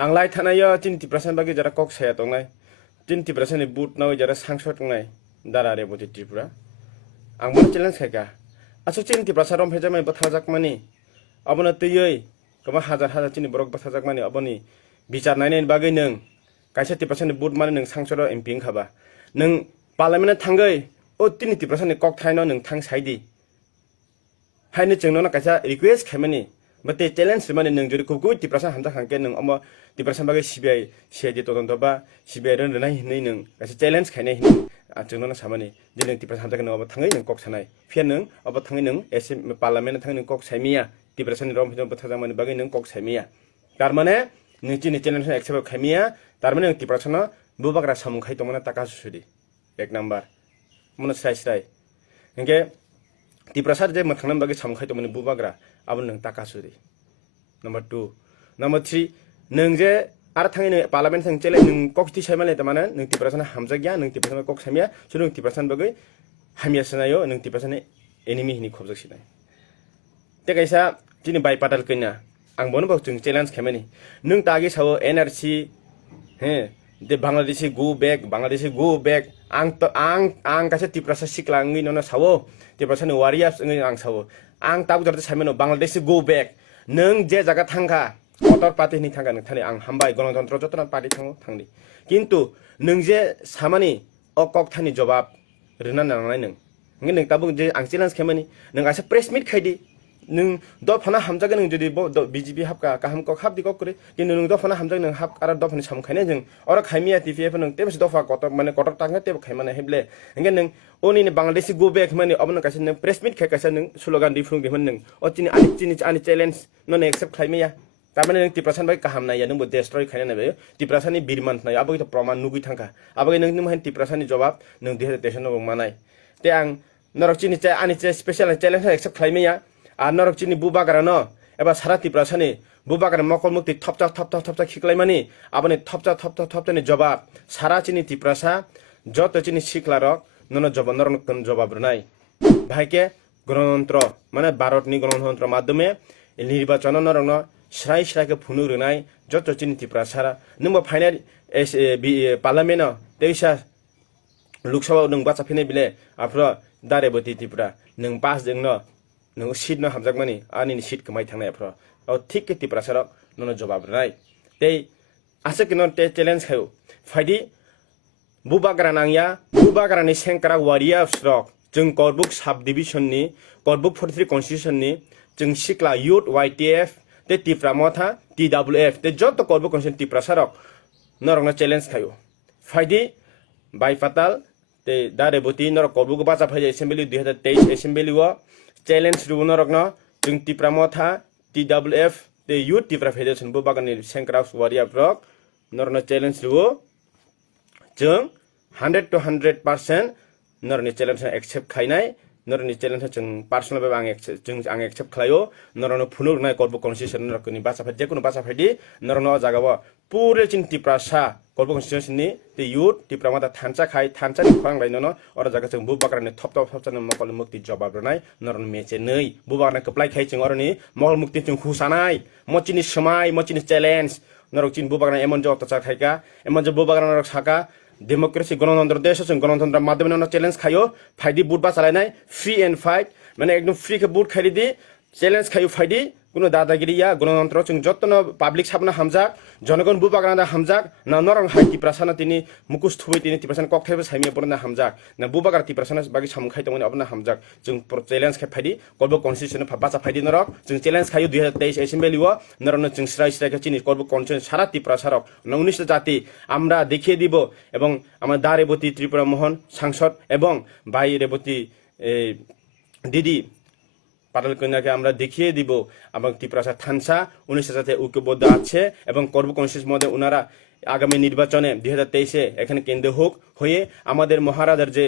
आंलाय थानाय 20% बागै जरा कक साया दंनाय 20% नि बुट नाव जरा सांसद दंनाय दारा रेबती त्रिपुरा आं मन चैलेंज खायका आसो 20% रम फेजामाय बथाजाक मानि अबनो तैयै गोबां हाजार हाजार चिनि बरक बथाजाक मानि अबनि बिचार नायनायनि बागै नों कायसा 30% नि बुट मानि नों सांसद एमपि खाबा नों पार्लियामेन्ट थांगै ओ 20% नि कक थायनो नों थां साइदि हायनो जोंनो कायसा रिक्वेस्ट खायमानि बते चैलेंज माने नों जरि कुकुइ 30% हामजा खांके नों अम 30% बागै सीबीआई सीआईडी तदন্ত बा सीबीआई रननाय हिनै नों कायसा चैलेंज खायनाय हिनै जोंनो सामानि जे नों 30% हामजाखै नों अब थाङै नों कक सानाय फिर नों अब थाङै नों एसे पार्लियामेन्ट थाङै नों कक सायमिया 30% नि रम फिजों बथाजा माने बागै नों कक सायमिया तारमाने नों चिनि चैलेंज एक्सेप्ट खायमिया तारमाने नों 30% बुबाग्रा सामुखाय तमना ताका सुसुदि एक नम्बर मन स्राय स्राय इंगे 30% जे मथांनाम बागै सामुखाय तमने बुबाग्रा अब नों ताका सुदि नम्बर 2 नम्बर 3 नों जे आर थाङै पार्लियामेन्ट थां चेले नों कक्ति सायमाले तमाने नों 30% हामजा गया नों 30% कक सायमिया सु नों 30% बागै हामिया सनायो नों 30% एनिमी हिनि खबजक सिनाय ते कैसा चिनि बाय पाटाल कइना आं बनो बाव जों चैलेंज खायमानि नों तागे सावो एनआरसी हे दे बांग्लादेशी गो बैक आं कासे 30% सिक्लांगै ननो सावो 30% वारियार्स आं सावो आं ताबु जरते सायमानो बांग्लादेशी गो बैक नों जे जागा थांगा अतर पार्टी नि थांगा नों थाने आं हामबाय गणतन्त्र जतना पार्टी थाङो थांनि किन्तु नों जे सामानि अकक थानि जवाब रिना नांनाय नों ताबु जे आं चैलेंज खायमानि नों आसे प्रेस मिट खायदि नों दफाना हामजागोन नों जदि बीजेपी हाबका काहाम कक हाब दिकक करे किन्तु नों दफाना हामजागोन नों हाब आरो दफानि सामखायनाय जों अर खायमिया टिपिएफ नों तेबस दफा कतक माने कतक तांगा तेब खायमाने हेबले इंगे नों ओनि ने बांग्लादेशी गो बैक माने अब नों कासे नों प्रेस मिट खाय कासे नों स्लोगान दिफुं गेमन नों अचिनि आनि चैलेंज नन एक्सेप्ट खायमिया तारमाने नों 30% बाय काहाम नाया नों डेस्ट्रय खायना नाय 30% नि बिरमान नाय अब तो प्रमाण नुगै थांका अब नों नों 30% नि जवाब नों डिहेटेशन नो मानाय ते आं नरक चिनि चे आनि चे स्पेशल चैलेंज एक्सेप्ट खायमिया आ नरक चिनि बुबाग्रा न एबा सारा 30% नि बुबाग्रा मकल मुक्ति थपचा खिक्लायमानि आबने थपचा नि जवाब सारा चिनि 30% जत चिनि सिक्लारक नन जवाब नरन जवाब रनाय भाइके गणतन्त्र माने भारतनि गणतन्त्र माध्यमे निर्वाचन नरन स्राय स्रायके फुनु रनाय जत चिनि 30% नों फाइनल पार्लियामेन्ट तेइसा लोकसभा नों बाचा फिने बिले आफ्र दारेबती त्रिपुरा नों पास जोंनो नों सीट न हामजाक मानि आनि सीट कमाय थांनाय आफ्र औ ठीक के 30% नन जवाब रनाय ते आसे किनो ते चैलेंज खायो फाइदि बुबाग्रा नांया बुबाग्रानि सेंक्रा वारिया स्ट्रक जों करबुक सब डिविजन नि करबुक 43 कन्स्टिट्यूशन नि जों सिक्ला यूथ वाईटीएफ ते त्रिपुरा मथा टीडब्ल्यूएफ ते जत करबुक कन्स्टिट्यूशन 30% नरंना चैलेंज खायो फाइदि बाय पाताल ते दारेबती नर करबुक बाचा फाइ एसेंबली 2023 एसेंबली व चैलेंज रुनो रखना जों त्रिपुरा मथा टीडब्ल्यूएफ ते यूथ त्रिपुरा फेडरेशन बुबाग्रानि सेंक्रा वारिया ब्रक नरना चैलेंज रुओ जों 100 to 100% नरनि चैलेंज एक्सेप्ट खायनाय नरनि चैलेंज जों पर्सनल आं एक्सेप्ट खालायो नरनो फुनुरनाय करबु कन्स्टिट्यूशन नरकनि बाचा फाइ जेकुनो बाचा फाइदि नरनो जागाव पुरे चिन त्रिपुरा करबु कन्स्टिट्यूशन नि ते यूथ त्रिपुरा माता थानचा खाय थानचा नि फांलाय ननो अर जागा जों बुबाग्रानि थपचा मकल मुक्ति जवाब रनाय नरन मेचे नै बुबाग्रानि कप्लाय खाय जों अरनि मकल मुक्ति जों खुसानाय मचिनि समाय मचिनि चैलेंज नरक चिन बुबाग्रा एमन जो अत्याचार खायका एमन जो बुबाग्रा नरक साका डेमोक्रेसी गणतन्त्र देश जों गणतन्त्र माध्यम चैलेंज खायो फाइदि बुट बा चलायनाय फ्री एंड फाइट माने एकदम फ्री के बुट खायदि चैलेंज खायो फाइदि कुनो दादागिरिया गणतन्त्र जों जतन पब्लिक साबना हामजाक जनगण बुबाग्रा हामजाक ना नरं हाइति प्रसाना तिनि मुकुस थुबै तिनि 30% ककथायबो साइमे बरना हामजाक ना बुबाग्रा 30% बागि सामखाय तमने अबना हामजाक जों चैलेंज खाय फाइदि करबु कन्स्टिट्यूशन बाचा फाइदि नरक जों चैलेंज खायो 2023 एसेंबली व नरन जों स्राय स्राय चिनि करबु कन्स्टिट्यूशन सारा 30% 19 जाति আমরা দেখিয়ে দিব এবং আমার দারেবতী ত্রিপুরা মোহন সাংসদ এবং ভাই রেবতী দিদি পাটাল কন্যাকে আমরা দেখিয়ে দিব এবং ত্রিপুরা থানসা 19 যাতে ঐক্যবদ্ধ আছে এবং করবু কনস্টিটিউশন মধ্যে ওনারা আগামী নির্বাচনে 2023 এখানে কেন্দ্র হোক হয়ে আমাদের মহারাজার যে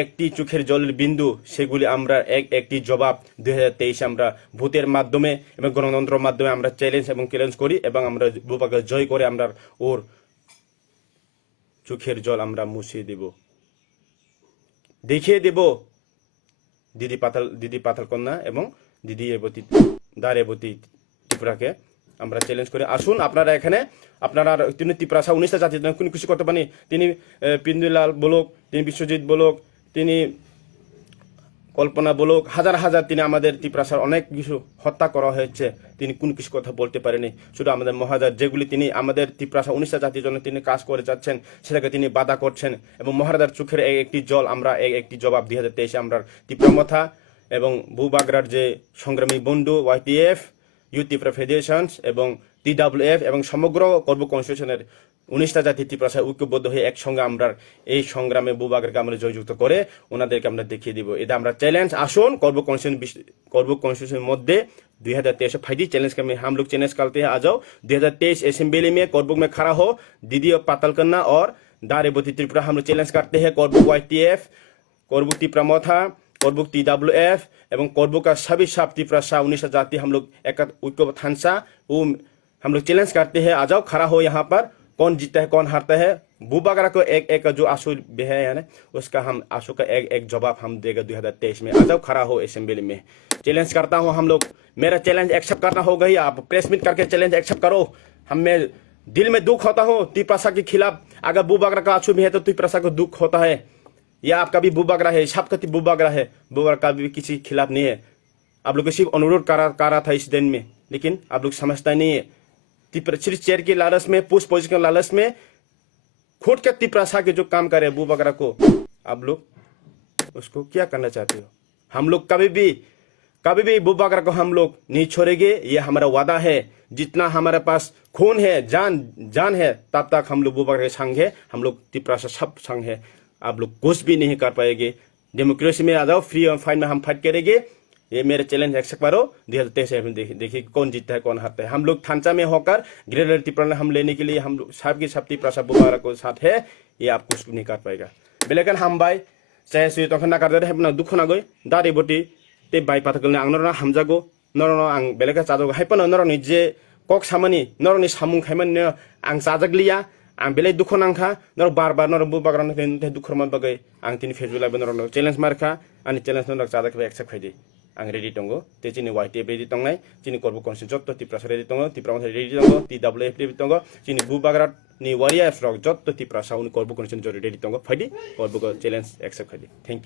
একটি চোখের জলের বিন্দু সেগুলি আমরা একটি জবাব 2023 আমরা ভোটের মাধ্যমে এবং গণতন্ত্রের মাধ্যমে আমরা চ্যালেঞ্জ করি এবং আমরা বুবাকে জয় করে আমরা ওর চোখের জল আমরা মুছিয়ে দেব দেখিয়ে দেব দিদি পাতাল কন্যা এবং দিদি রেবতী দারেবতী ত্রিপুরাকে আমরা চ্যালেঞ্জ করে আসুন আপনারা এখানে আপনারা তিনি ত্রিপ্রাসা 19টা জাতি কোনো কিছু করতে পারেনি তিনি পিন্দুলাল বলুক তিনি বিশ্বজিৎ বলুক তিনি কল্পনা বলুক হাজার হাজার তিনি আমাদের ত্রিপ্রাসার অনেক কিছু হত্যা করা হয়েছে তিনি কোন কিছু কথা বলতে পারেনি শুধু আমাদের মহারাজার যেগুলি তিনি আমাদের ত্রিপ্রাসা 19টা জাতির জন্য তিনি কাজ করে যাচ্ছেন সেটাকে তিনি বাধা করছেন এবং মহারাজার চোখের একটি জল আমরা একটি জবাব 2023 আমরা ত্রিপ্রামথা এবং ভূবাগরার যে সংগ্রামী বন্ধু YTF ইউথ ত্রিপুরা ফেডারেশনস এবং TWF এবং সমগ্র করব কনস্টিটিউশনের 19টা জাতি ত্রিপ্রাসায় ঐক্যবদ্ধ হয়ে একসঙ্গে আমরা এই সংগ্রামে ভূবাগরকে আমরা জয়যুক্ত করে ওনাদেরকে আমরা দেখিয়ে দিব এটা আমরা চ্যালেंज আসুন করব कॉन्स्टिट्यूशन मध्य 2023 फाइदी चैलेंज में हम लोग चैलेंज करते हैं आ जाओ 2023 असेंबली में करबुक में खड़ा हो दीदी और पातल करना और दारेबती त्रिपुरा हम लोग चैलेंज करते हैं करबुक YTF करबुक त्रिप्रामथा करबुक TWF एवं करबुक का सभी सब त्रिप्रासा 19 जाति हम लोग एक ঐক্য थानसा वो हम लोग चैलेंज करते हैं आ जाओ खड़ा हो यहाँ पर कौन जीता है कौन हारता है भूबागरा को एक जो आंसू है यानी उसका हम आंसू का एक जवाब हम देगा 2023 में आ जाओ खड़ा हो असेंबली में चैलेंज करता हूँ हम लोग मेरा चैलेंज एक्सेप्ट करना होगा ही आप प्रेस मीट करके चैलेंज एक्सेप्ट करो हमें दिल में दुख होता हो त्रिप्रासा के खिलाफ अगर भूबागरा का आंसू भी है तो त्रिप्रासा को दुख होता है या आपका भी भूबागरा है सबका भूबागरा है भूबागरा का भी किसी खिलाफ नहीं है आप लोग को सिर्फ अनुरोध कर रहा था इस दिन में लेकिन आप लोग समझता नहीं है सिर्फ चेयर के लालच में पुष्ट पोजिशन के लालच में खुद के त्रिप्रासा के जो काम करे भूबागरा को आप लोग उसको क्या करना चाहते हो हम लोग कभी भी भूबागरा को हम लोग नहीं छोड़ेंगे ये हमारा वादा है जितना हमारे पास खून है जान है तब तक हम लोग भूबागरा के संग है हम लोग त्रिप्रासा सब संग है आप लोग कुछ भी नहीं कर पाएंगे डेमोक्रेसी में आ जाओ फ्री और फाइन में हम फाइट करेंगे ये मेरे चैलेंज एक्सेप्ट करो 2023 में देखिए कौन जीतता है कौन हारता है हम लोग थानसा में होकर ग्रेटर त्रिपुरा हम लेने के लिए हम लोग सब की सब त्रिप्रासा भूबागरा को साथ है ये आप कुछ नहीं कर पाएगा बेलेकन हम भाई चाहे सुई तखन ना करते हैं दुख ना गई दारी बोटी ते भाई पाथकल आं नरना हामजागो नरना आं बेलेका चाजो हाइपन नरनि जे कक सामानि नरनि सामुं खायमन आं चाजगलिया आं बेले दुख नांखा नर बार बार नर भूबागरा दुख रमा बगै आं तिनि फेसबुक लाइव नर चैलेंज मारखा आंनि चैलेंज नर चाजगबे एक्सेप्ट खायदि आं रेडी दंगो ते चिनि YTF रेडी दंनाय चिनि करबो कन्स्टिट्यूशन जत्त त्रिप्रासा रेडी दंगो त्रिप्रामथा रेडी दंगो TWF रेडी दंगो चिनि भूबागरा नि वारियार्स रक जत्त त्रिप्रासा उनि करबो कन्स्टिट्यूशन रेडी दंगो फाइदि करबो चैलेंज एक्सेप्ट खायदि थैंक यू